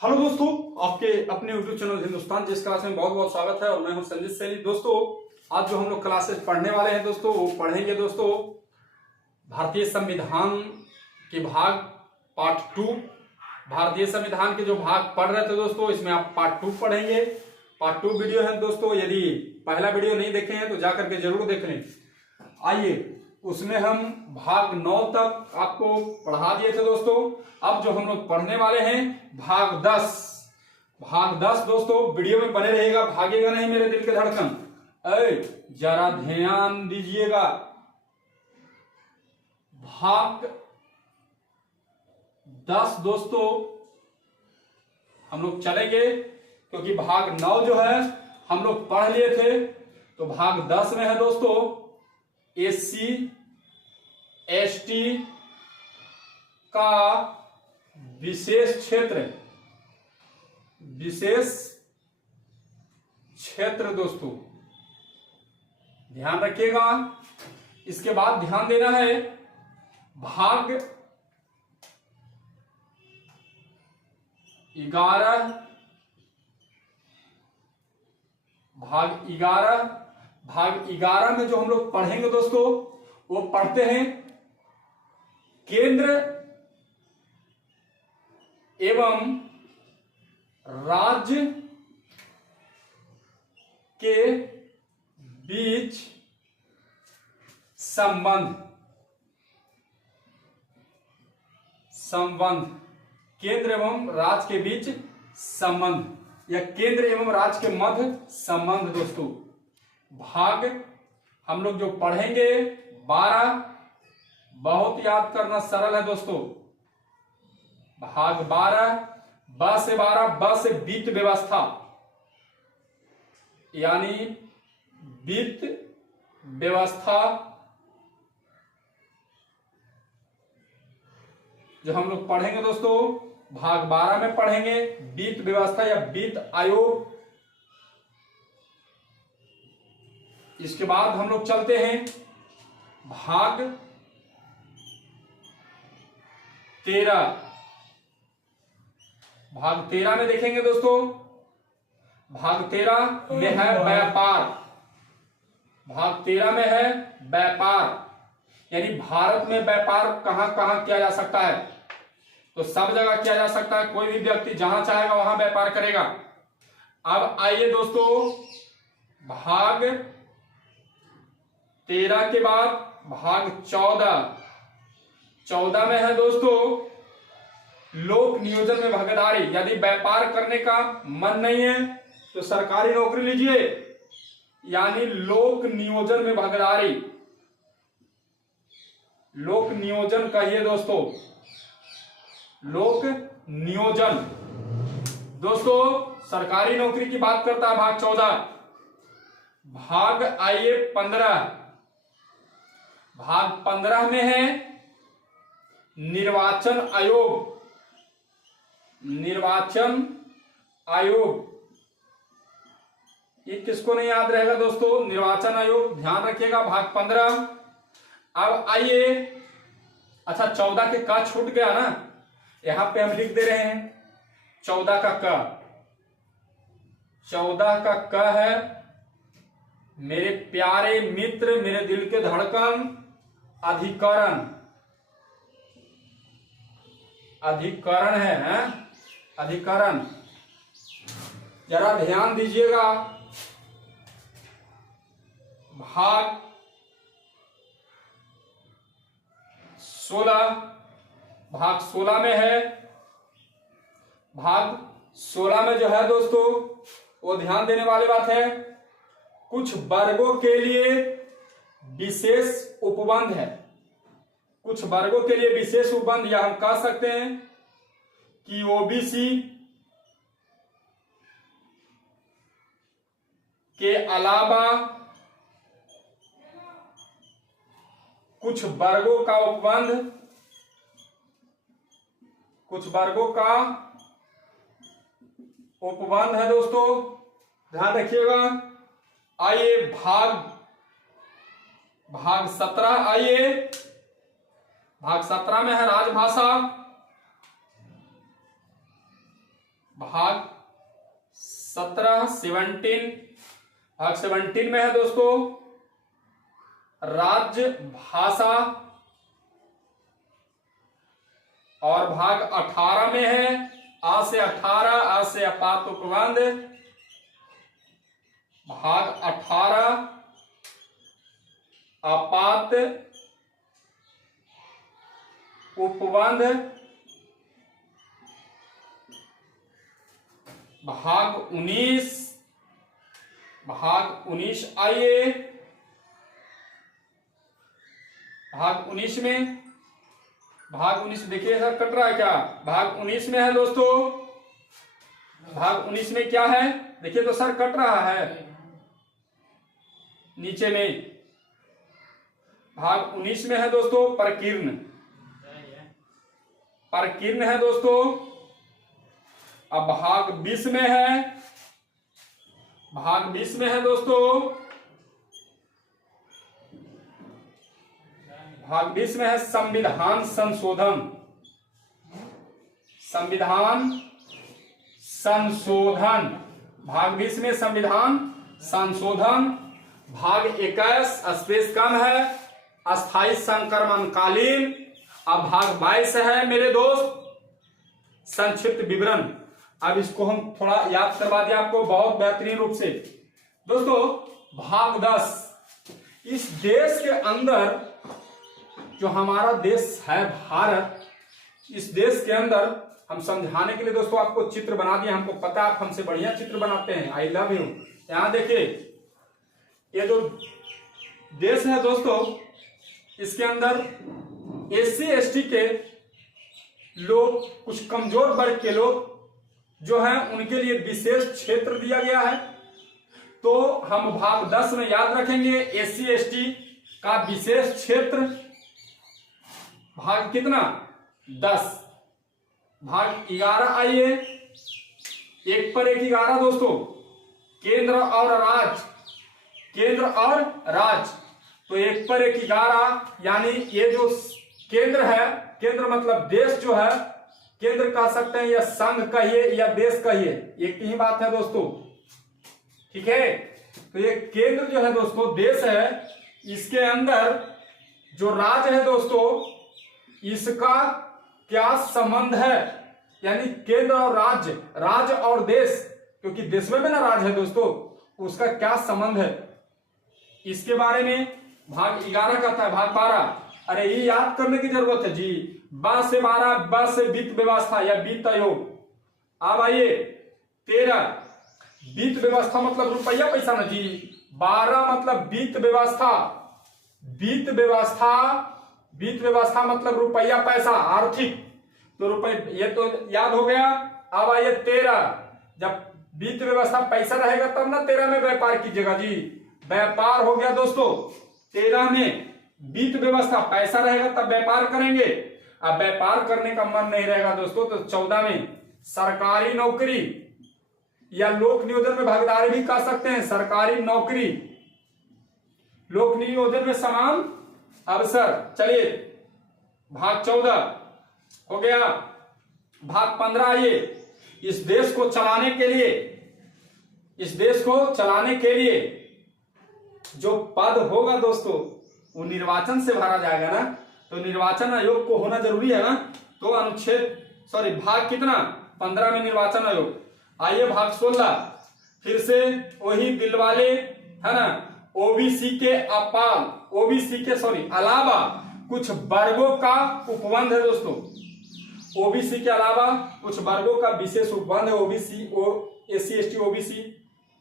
Hello दोस्तों, आपके अपने यूट्यूब चैनल हिंदुस्तान जिस क्लास में बहुत बहुत स्वागत है। और मैं हूं संजीत सैनी। दोस्तों, आज जो हम लोग क्लासेस पढ़ने वाले हैं दोस्तों, वो पढ़ेंगे दोस्तों भारतीय संविधान के भाग पार्ट 2। भारतीय संविधान के जो भाग पढ़ रहे थे दोस्तों, इसमें आप पार्ट 2 पढ़ेंगे। पार्ट 2 वीडियो है दोस्तों। यदि पहला वीडियो नहीं देखे हैं तो जाकर के जरूर देख लें। आइए, उसमें हम भाग 9 तक आपको पढ़ा दिए थे दोस्तों। अब जो हम लोग पढ़ने वाले हैं भाग 10। भाग 10 दोस्तों, वीडियो में बने रहेगा, भागेगा नहीं मेरे दिल के धड़कन। जरा ध्यान दीजिएगा। भाग 10 दोस्तों हम लोग चलेंगे, क्योंकि भाग 9 जो है हम लोग पढ़ लिए थे। तो भाग 10 में है दोस्तों SC ST का विशेष क्षेत्र दोस्तों, ध्यान रखिएगा। इसके बाद ध्यान देना है भाग 11। भाग 11 में जो हम लोग पढ़ेंगे दोस्तों, वो पढ़ते हैं केंद्र एवं राज्य के बीच संबंध। केंद्र एवं राज्य के बीच संबंध या केंद्र एवं राज्य के मध्य संबंध दोस्तों। भाग हम लोग जो पढ़ेंगे 12, बहुत याद करना सरल है दोस्तों। भाग 12, ब से 12, ब से वित्त व्यवस्था, यानी वित्त व्यवस्था जो हम लोग पढ़ेंगे दोस्तों, भाग 12 में पढ़ेंगे वित्त व्यवस्था या वित्त आयोग। इसके बाद हम लोग चलते हैं भाग 13। भाग 13 में देखेंगे दोस्तों, भाग 13 में है व्यापार। भाग 13 में है व्यापार, यानी भारत में व्यापार कहां कहां किया जा सकता है। तो सब जगह किया जा सकता है, कोई भी व्यक्ति जहां चाहेगा वहां व्यापार करेगा। अब आइए दोस्तों, भाग 13 के बाद भाग 14 में है दोस्तों लोक नियोजन में भागीदारी। यदि व्यापार करने का मन नहीं है तो सरकारी नौकरी लीजिए, यानी लोक नियोजन में भागीदारी। लोक नियोजन कहिए दोस्तों, लोक नियोजन दोस्तों सरकारी नौकरी की बात करता है भाग 14। भाग आइए 15। भाग 15 में है निर्वाचन आयोग। ये किसको नहीं याद रहेगा दोस्तों, निर्वाचन आयोग, ध्यान रखिएगा। भाग 15। अब आइए, अच्छा 14 के का छूट गया ना, यहां पे हम लिख दे रहे हैं 14 का क। 14 का क है मेरे प्यारे मित्र, मेरे दिल के धड़कन, अधिकरण है, अधिकरण। जरा ध्यान दीजिएगा। भाग 16। भाग 16 में है, भाग 16 में जो है दोस्तों, वो ध्यान देने वाली बात है, कुछ वर्गों के लिए विशेष उपबंध है। कुछ वर्गों के लिए विशेष उपबंध, या हम कह सकते हैं कि ओबीसी के अलावा कुछ वर्गों का उपबंध, है दोस्तों, ध्यान रखिएगा। आइए भाग 17। आइए भाग 17 में है राजभाषा। भाग 17 भाग 17 में है दोस्तों राज्य भाषा, और भाग 18 में है आ से 18, आ से अपात उपबंध। भाग 18 अपात उपबंध। भाग 19 आइए, भाग 19 में, भाग 19 देखिए सर कट रहा है क्या? भाग 19 में है दोस्तों, भाग 19 में क्या है देखिए तो सर कट रहा है नीचे में। भाग 19 में है दोस्तों प्रकीर्ण, प्रकीर्ण है दोस्तों। अब भाग 20 में है, भाग 20 में है दोस्तों, भाग 20 में है संविधान संशोधन, संविधान संशोधन। भाग 20 में संविधान संशोधन। भाग 21 स्पेस कम है, अस्थायी संक्रमणकालीन। अब भाग 22 है मेरे दोस्त संक्षिप्त विवरण। अब इसको हम थोड़ा याद करवा दिया आपको बहुत बेहतरीन रूप से दोस्तों। भाग 10, इस देश के अंदर जो हमारा देश है भारत, इस देश के अंदर हम समझाने के लिए दोस्तों आपको चित्र बना दिए। हमको पता है आप हमसे बढ़िया चित्र बनाते हैं, आई लव यू। यहां देखिए ये जो देश है दोस्तों, इसके अंदर SC/ST के लोग, कुछ कमजोर वर्ग के लोग जो हैं उनके लिए विशेष क्षेत्र दिया गया है। तो हम भाग 10 में याद रखेंगे SC/ST का विशेष क्षेत्र। भाग कितना 10। भाग 11 आइए, 1 पर 1 11 दोस्तों, केंद्र और राज्य, केंद्र और राज्य। तो 1 पर 1 11, यानी ये जो केंद्र है, केंद्र मतलब देश जो है, केंद्र कह सकते हैं या संघ कहिए या देश कहिए, एक ही बात है दोस्तों, ठीक है। तो ये केंद्र जो है दोस्तों देश है, इसके अंदर जो राज्य है दोस्तों, इसका क्या संबंध है, यानी केंद्र और राज्य, राज्य और देश, क्योंकि देश में ना राज्य है दोस्तों, उसका क्या संबंध है, इसके बारे में भाग 11 कहता है। भाग 12, अरे ये याद करने की जरूरत है जी, ब से 12, ब से वित्त व्यवस्था या वित्त आयोग। अब आइए 13, वित्त व्यवस्था मतलब रुपया पैसा ना जी। 12 मतलब वित्त व्यवस्था, वित्त व्यवस्था, वित्त व्यवस्था मतलब रुपया पैसा, आर्थिक। तो रुपये ये तो याद हो गया। अब आइए 13, जब वित्त व्यवस्था पैसा रहेगा तब ना 13 में व्यापार कीजिएगा जी, व्यापार हो गया दोस्तों। 13 में वित्त व्यवस्था पैसा रहेगा तब व्यापार करेंगे। अब व्यापार करने का मन नहीं रहेगा दोस्तों तो 14 में सरकारी नौकरी या लोक नियोजन में भागीदारी भी कह सकते हैं, सरकारी नौकरी, लोक नियोजन में समान अवसर। चलिए भाग 14 हो गया। भाग 15 आइए, इस देश को चलाने के लिए, इस देश को चलाने के लिए जो पद होगा दोस्तों वो निर्वाचन से भरा जाएगा ना, तो निर्वाचन आयोग को होना जरूरी है ना। तो अनुच्छेद भाग कितना 15 में निर्वाचन आयोग। आइए भाग 16, फिर से वही दिलवाले है ना, ओबीसी के अपाल, ओबीसी के अलावा कुछ वर्गों का उपबंध है दोस्तों। ओबीसी के अलावा कुछ वर्गों का विशेष उपबंध है, ओबीसी SC/ST ओबीसी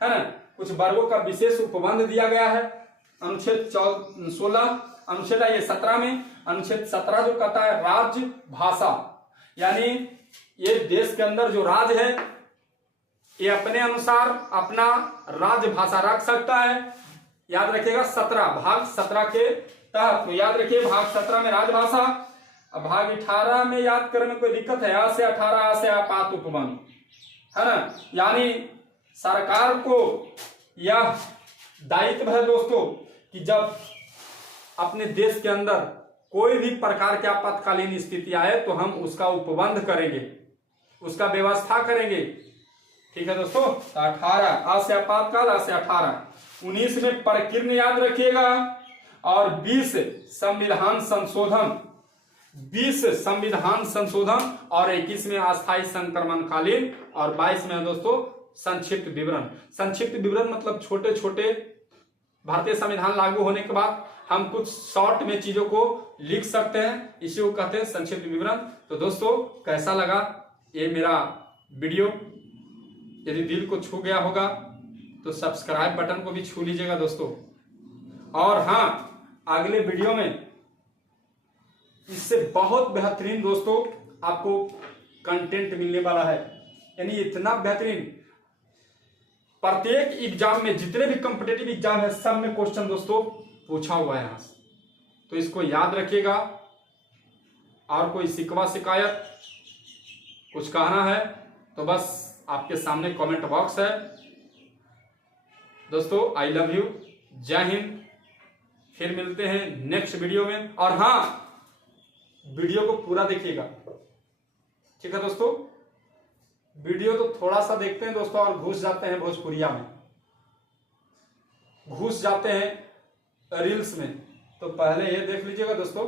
है ना, कुछ वर्गों का विशेष उपबंध दिया गया है। अनुच्छेद 16, अनुच्छेद आइए 17 में, अनुच्छेद 17 जो कहता है राज्य भाषा, यानी ये देश के अंदर जो राज्य है ये अपने अनुसार अपना राज्य भाषा रख सकता है। याद रखिएगा 17, भाग 17 के तहत। तो याद रखिए भाग 17 में राजभाषा। अब भाग 18 में याद करने में कोई दिक्कत है, आ से 18, आ से आपात उपबंध है ना, यानी सरकार को यह दायित्व है दोस्तों कि जब अपने देश के अंदर कोई भी प्रकार की आपातकालीन स्थिति आए तो हम उसका उपबंध करेंगे। उसका व्यवस्था करेंगे। ठीक है दोस्तों, 18 आ से आपातकाल, आ से 18, 19 में प्रकीर्ण याद रखिएगा, और 20 संविधान संशोधन, 20 संविधान संशोधन, और 21 में अस्थायी संक्रमणकालीन, और 22 में दोस्तों संक्षिप्त विवरण। संक्षिप्त विवरण मतलब छोटे छोटे, भारतीय संविधान लागू होने के बाद हम कुछ शॉर्ट में चीजों को लिख सकते हैं, इसी को कहते हैं संक्षिप्त विवरण। तो दोस्तों कैसा लगा ये मेरा वीडियो? यदि दिल को छू गया होगा तो सब्सक्राइब बटन को भी छू लीजिएगा दोस्तों। और हाँ, अगले वीडियो में इससे बहुत बेहतरीन दोस्तों आपको कंटेंट मिलने वाला है, यानी इतना बेहतरीन, प्रत्येक एग्जाम में, जितने भी कॉम्पिटिटिव एग्जाम है सब में क्वेश्चन दोस्तों पूछा हुआ है यहां से, तो इसको याद रखिएगा। और कोई शिकवा शिकायत कुछ कहना है तो बस आपके सामने कमेंट बॉक्स है। दोस्तों आई लव यू, जय हिंद। फिर मिलते हैं नेक्स्ट वीडियो में। और हाँ, वीडियो को पूरा देखिएगा, ठीक है दोस्तों? वीडियो तो थोड़ा सा देखते हैं दोस्तों और घुस जाते हैं भोजपुरिया में, घुस जाते हैं रील्स में, तो पहले ये देख लीजिएगा दोस्तों।